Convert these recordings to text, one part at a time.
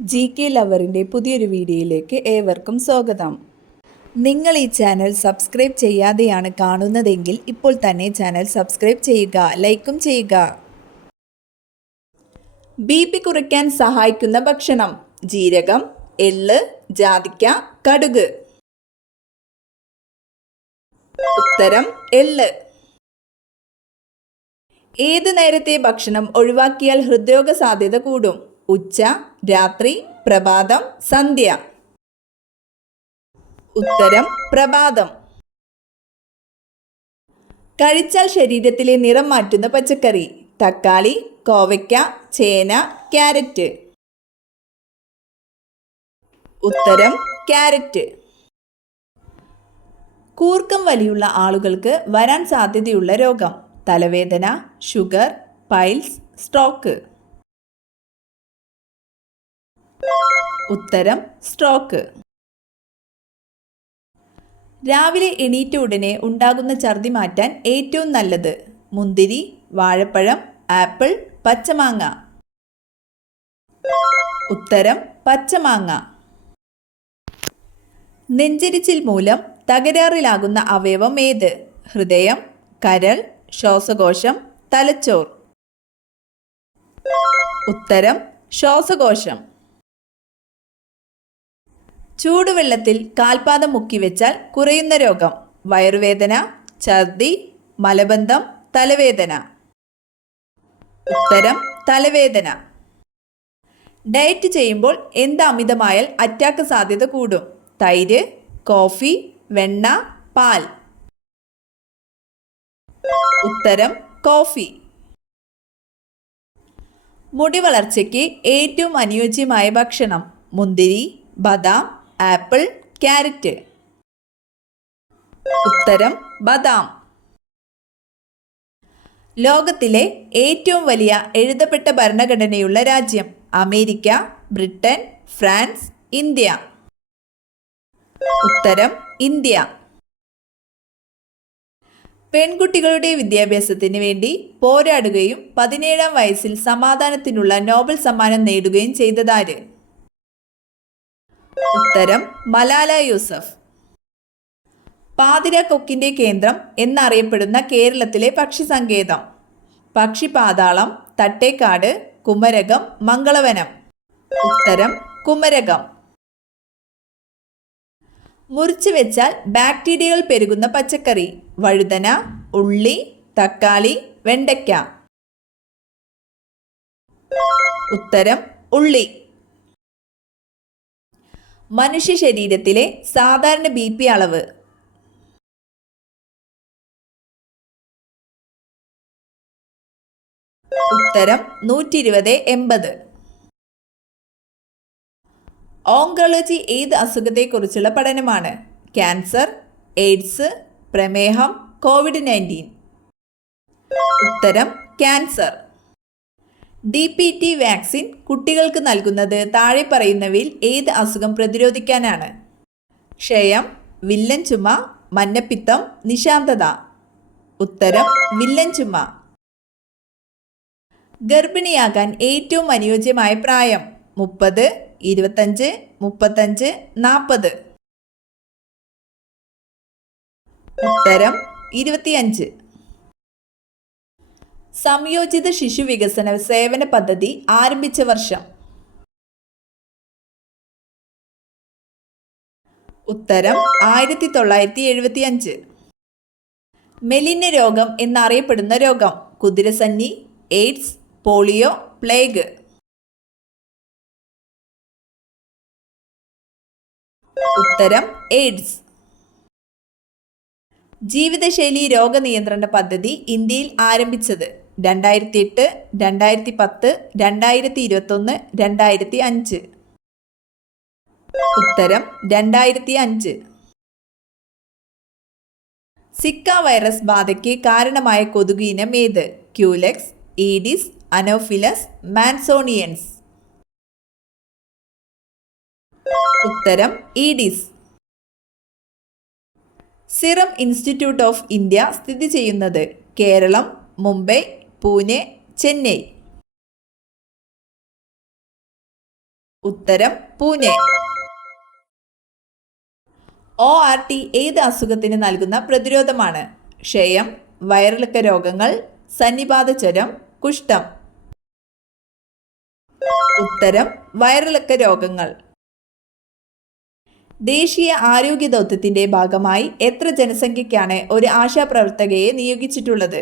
GK ലവറിൻ്റെ പുതിയൊരു വീഡിയോയിലേക്ക് ഏവർക്കും സ്വാഗതം. നിങ്ങൾ ഈ ചാനൽ സബ്സ്ക്രൈബ് ചെയ്യാതെയാണ് കാണുന്നതെങ്കിൽ ഇപ്പോൾ തന്നെ ചാനൽ സബ്സ്ക്രൈബ് ചെയ്യുക, ലൈക്കും ചെയ്യുക. BP കുറയ്ക്കാൻ സഹായിക്കുന്ന ഭക്ഷണം: ജീരകം, എള്ള്, ജാതിക്ക, കടുക്. ഉത്തരം എള്ള്. ഏത് നേരത്തെ ഭക്ഷണം ഒഴിവാക്കിയാൽ ഹൃദ്രോഗ സാധ്യത കൂടും? ഉച്ച, രാത്രി, പ്രഭാതം, സന്ധ്യ. ഉത്തരം പ്രഭാതം. കഴിച്ചാൽ ശരീരത്തിലെ നിറം മാറ്റുന്ന പച്ചക്കറി: തക്കാളി, കോവയ്ക്ക, ചേന, ക്യാരറ്റ്. ഉത്തരം ക്യാരറ്റ്. കൂർക്കം വലിയുള്ള ആളുകൾക്ക് വരാൻ സാധ്യതയുള്ള രോഗം: തലവേദന, ഷുഗർ, പൈൽസ്, സ്ട്രോക്ക്. ഉത്തരം സ്ട്രോക്ക്. രാവിലെ എണീറ്റ ഉടനെ ഉണ്ടാകുന്ന ഛർദി മാറ്റാൻ ഏറ്റവും നല്ലത്: മുന്തിരി, വാഴപ്പഴം, ആപ്പിൾ, പച്ചമാങ്ങ. ഉത്തരം പച്ചമാങ്ങ. നെഞ്ചരിച്ചിൽ മൂലം തകരാറിലാകുന്ന അവയവം ഏത്? ഹൃദയം, കരൾ, ശ്വാസകോശം, തലച്ചോർ. ഉത്തരം ശ്വാസകോശം. ചൂടുവെള്ളത്തിൽ കാൽപാദം മുക്കിവെച്ചാൽ കുറയുന്ന രോഗം: വയറുവേദന, ഛർദി, മലബന്ധം, തലവേദന. ഉത്തരം തലവേദന. ഡയറ്റ് ചെയ്യുമ്പോൾ എന്ത് അമിതമായാൽ അറ്റാക്ക് സാധ്യത കൂടും? തൈര്, കോഫി, വെണ്ണ, പാൽ. ഉത്തരം കോഫി. മുടി വളർച്ചയ്ക്ക് ഏറ്റവും അനുയോജ്യമായ ഭക്ഷണം: മുന്തിരി, ബദാം, ആപ്പിൾ, ക്യാരറ്റ്. ഉത്തരം ബദാം. ലോകത്തിലെ ഏറ്റവും വലിയ എഴുതപ്പെട്ട ഭരണഘടനയുള്ള രാജ്യം: അമേരിക്ക, ബ്രിട്ടൻ, ഫ്രാൻസ്, ഇന്ത്യ. ഉത്തരം ഇന്ത്യ. പെൺകുട്ടികളുടെ വിദ്യാഭ്യാസത്തിന് വേണ്ടി പോരാടുകയും 17-ാം വയസ്സിൽ സമാധാനത്തിനുള്ള നോബൽ സമ്മാനം നേടുകയും ചെയ്തതാര്? ഉത്തരം മലാല യൂസഫ്. പാതിരാക്കൊക്കിന്റെ കേന്ദ്രം എന്നറിയപ്പെടുന്ന കേരളത്തിലെ പക്ഷി സങ്കേതം: പക്ഷിപാതാളം, തട്ടേക്കാട്, കുമരകം, മംഗളവനം. ഉത്തരം കുമരകം. മുറിച്ചു വെച്ചാൽ ബാക്ടീരിയകൾ പെരുകുന്ന പച്ചക്കറി: വഴുതന, ഉള്ളി, തക്കാളി, വെണ്ടയ്ക്ക. ഉത്തരം ഉള്ളി. മനുഷ്യ ശരീരത്തിലെ സാധാരണ BP അളവ്: ഉത്തരം 120/80. ഓങ്കോളജി ഏത് അസുഖത്തെക്കുറിച്ചുള്ള പഠനമാണ്? ക്യാൻസർ, എയ്ഡ്സ്, പ്രമേഹം, COVID-19. ഉത്തരം ക്യാൻസർ. DPT വാക്സിൻ കുട്ടികൾക്ക് നൽകുന്നത് താഴെ പറയുന്നവയിൽ ഏത് അസുഖം പ്രതിരോധിക്കാനാണ്? ക്ഷയം, വില്ലൻ ചുമ, മഞ്ഞപ്പിത്തം, നിശാന്തത. ഉത്തരം വില്ലൻ ചുമ. ഗർഭിണിയാകാൻ ഏറ്റവും അനുയോജ്യമായ പ്രായം: 30, 25, 35, 40. ഉത്തരം 25. സംയോജിത ശിശു വികസന സേവന പദ്ധതി ആരംഭിച്ച വർഷം? ഉത്തരം 1975. മെലിഞ്ഞ രോഗം എന്നറിയപ്പെടുന്ന രോഗം: കുതിരസന്നി, എയ്ഡ്സ്, പോളിയോ, പ്ലേഗ്. ഉത്തരം എയ്ഡ്സ്. ജീവിതശൈലി രോഗനിയന്ത്രണ പദ്ധതി ഇന്ത്യയിൽ ആരംഭിച്ചത്: 2008, 2010, 2021, 2005. ഉത്തരം 2005. സിക്ക വൈറസ് ബാധയ്ക്ക് കാരണമായ കൊതുക് ഇനം ഏത്? Culex, Aedes, Anopheles, mansonians. ഉത്തരം Aedes. Serum institute of India സ്ഥിതി ചെയ്യുന്നത്: കേരളം, മുംബൈ, പൂനെ, ചെന്നൈ. ഉത്തരം പൂനെ. ORT ഏത് അസുഖത്തിന് നൽകുന്ന പ്രതിരോധമാണ്? ക്ഷയം, വയറിളക്ക രോഗങ്ങൾ, സന്നിപാത ജ്വരം, കുഷ്ഠം. ഉത്തരം വയറിളക്ക രോഗങ്ങൾ. ദേശീയ ആരോഗ്യ ദൗത്യത്തിന്റെ ഭാഗമായി എത്ര ജനസംഖ്യയ്ക്കാണ് ഒരു ആശാപ്രവർത്തകയെ നിയോഗിച്ചിട്ടുള്ളത്?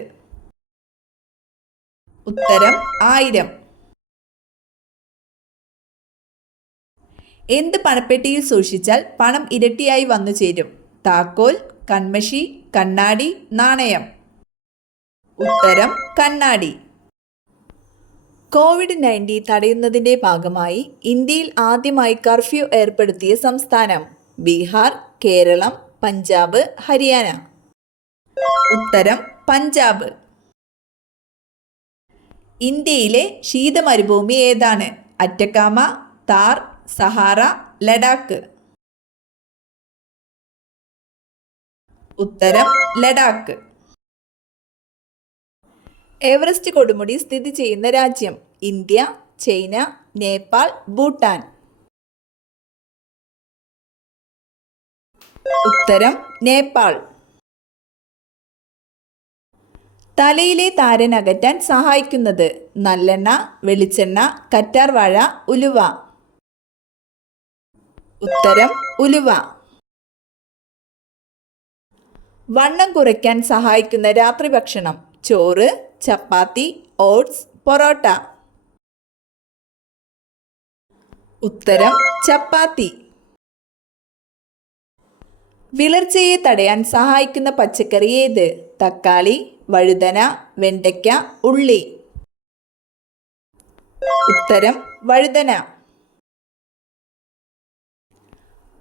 ഉത്തരം 1000. എന്ത് പണപ്പെട്ടിയിൽ സൂക്ഷിച്ചാൽ പണം ഇരട്ടിയായി വന്നു ചേരും? താക്കോൽ, കൺമഷി, കണ്ണാടി, നാണയം. ഉത്തരം കണ്ണാടി. COVID-19 തടയുന്നതിന്റെ ഭാഗമായി ഇന്ത്യയിൽ ആദ്യമായി കർഫ്യൂ ഏർപ്പെടുത്തിയ സംസ്ഥാനം? ബീഹാർ, കേരളം, പഞ്ചാബ്, ഹരിയാന. ഉത്തരം പഞ്ചാബ്. ഇന്ത്യയിലെ ശീതമരുഭൂമി ഏതാണ്? Atacama, Thar, Sahara, Ladakh. ഉത്തരം ലഡാക്ക്. എവറസ്റ്റ് കൊടുമുടി സ്ഥിതി ചെയ്യുന്ന രാജ്യം? India, China, Nepal, Bhutan. ഉത്തരം നേപ്പാൾ. തലയിലെ താരൻ അകറ്റാൻ സഹായിക്കുന്നത്? നല്ലെണ്ണ, വെളിച്ചെണ്ണ, കറ്റാർവാഴ, ഉലുവ. ഉത്തരം ഉലുവ. വണ്ണം കുറയ്ക്കാൻ സഹായിക്കുന്ന രാത്രി ഭക്ഷണം? ചോറ്, ചപ്പാത്തി, ഓട്സ്, പൊറോട്ട. ഉത്തരം ചപ്പാത്തി. വിളർച്ചയെ തടയാൻ സഹായിക്കുന്ന പച്ചക്കറി ഏത്? തക്കാളി, വഴുതന, വെണ്ടയ്ക്ക, ഉള്ളി. ഉത്തരം വഴുതന.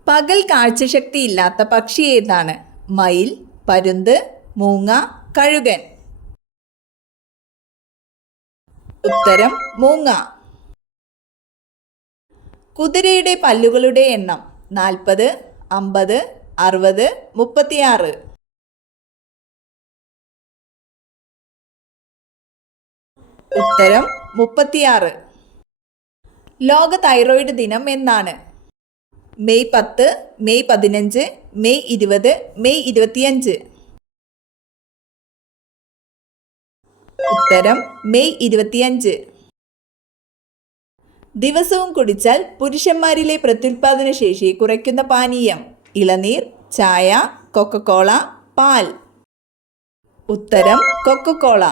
പകൽ കാഴ്ചശക്തി ഇല്ലാത്ത പക്ഷി ഏതാണ്? മയിൽ, പരുന്ത്, മൂങ്ങ, കഴുകൻ. ഉത്തരം മൂങ്ങ. കുതിരയുടെ പല്ലുകളുടെ എണ്ണം? 40, 50, 60, 36. ഉത്തരം 36. ലോക തൈറോയിഡ് ദിനം എന്നാണ്? May 10, May 15, May 20, May 25. ഉത്തരം മെയ് 25. ദിവസവും കുടിച്ചാൽ പുരുഷന്മാരിലെ പ്രത്യുൽപാദന ശേഷി കുറയ്ക്കുന്ന പാനീയം? ഇളനീർ, ചായ, കൊക്കക്കോള, പാൽ. ഉത്തരം കൊക്കക്കോള.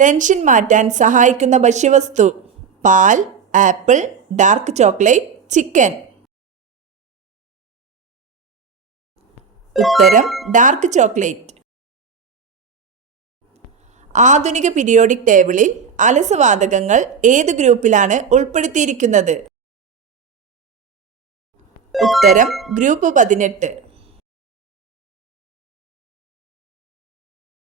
ടെൻഷൻ മാറ്റാൻ സഹായിക്കുന്ന ഭക്ഷ്യവസ്തു? പാൽ, ആപ്പിൾ, ഡാർക്ക് ചോക്ലേറ്റ്, ചിക്കൻ. ഉത്തരം ഡാർക്ക് ചോക്ലേറ്റ്. ആധുനിക പീരിയോഡിക് ടേബിളിൽ അലസവാതകങ്ങൾ ഏത് ഗ്രൂപ്പിലാണ് ഉൾപ്പെടുത്തിയിരിക്കുന്നത്? ഉത്തരം ഗ്രൂപ്പ് 18.